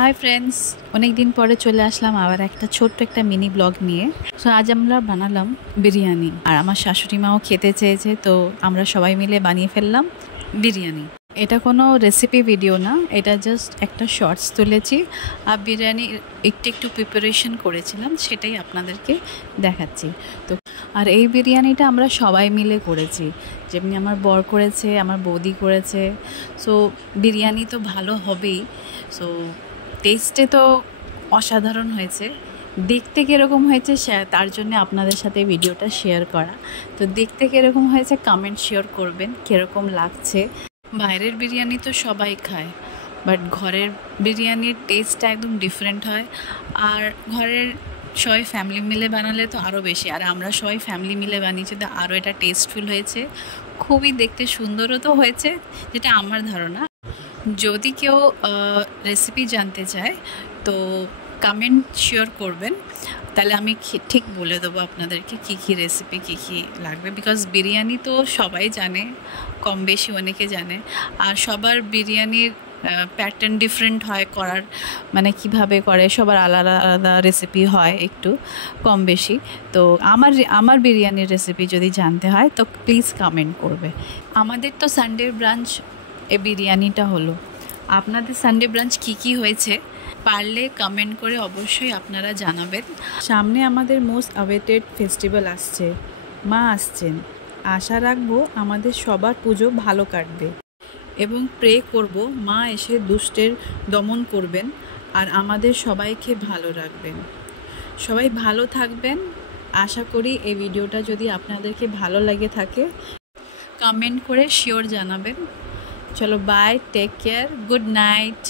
Hi friends, অনেক দিন পরে চলে আসলাম আবার একটা ছোট্ট একটা মিনি ব্লগ নিয়ে। সো আজ আমরা বানালাম বিরিয়ানি, আর আমার শাশুড়ি মাও খেতে চেয়েছে, তো আমরা সবাই মিলে বানিয়ে ফেললাম বিরিয়ানি। এটা কোনো রেসিপি ভিডিও না, এটা জাস্ট একটা শর্টস তুলেছি আর বিরিয়ানি একটু প্রিপারেশন করেছিলাম, সেটাই আপনাদেরকে দেখাচ্ছি। তো আর এই বিরিয়ানিটা আমরা সবাই মিলে করেছি, যেমনি আমার বর করেছে, আমার বৌদি করেছে। সো বিরিয়ানি তো ভালো হবেই। সো টেস্টে তো অসাধারণ হয়েছে, দেখতে কীরকম হয়েছে তার জন্য আপনাদের সাথে ভিডিওটা শেয়ার করা। তো দেখতে কীরকম হয়েছে কমেন্ট শেয়ার করবেন, কীরকম লাগছে। বাইরের বিরিয়ানি তো সবাই খায়, বাট ঘরের বিরিয়ানির টেস্টটা একদম ডিফারেন্ট হয়। আর ঘরের সবাই ফ্যামিলি মিলে বানালে তো আরও বেশি, আর আমরা সবাই ফ্যামিলি মিলে বানিয়েছি, তো আরও এটা টেস্টফুল হয়েছে, খুবই দেখতে সুন্দরও তো হয়েছে, যেটা আমার ধারণা। যদি কেউ রেসিপি জানতে চায় তো কমেন্ট শেয়ার করবেন, তাহলে আমি ঠিক বলে দেবো আপনাদেরকে কী রেসিপি কী লাগবে। বিকজ বিরিয়ানি তো সবাই জানে, কম বেশি অনেকে জানে, আর সবার বিরিয়ানির প্যাটার্ন ডিফারেন্ট হয় করার, মানে কিভাবে করে সবার আলাদা আলাদা রেসিপি হয় একটু কম বেশি। তো আমার বিরিয়ানির রেসিপি যদি জানতে হয় তো প্লিজ কমেন্ট করবে। আমাদের তো সানডের ব্রাঞ্চ এ বিরিয়ানিটা হলো, আপনাদের সানডে ব্রাঞ্চ কী হয়েছে পারলে কমেন্ট করে অবশ্যই আপনারা জানাবেন। সামনে আমাদের মোস্ট অ্যাওয়েটেড ফেস্টিভ্যাল আসছে, মা আসছেন। আশা রাখবো আমাদের সবার পুজো ভালো কাটবে এবং প্রে করব মা এসে দুষ্টের দমন করবেন আর আমাদের সবাইকে ভালো রাখবেন। সবাই ভালো থাকবেন। আশা করি এই ভিডিওটা যদি আপনাদেরকে ভালো লাগে থাকে কমেন্ট করে শিওর জানাবেন। চলো bye, take care, good night.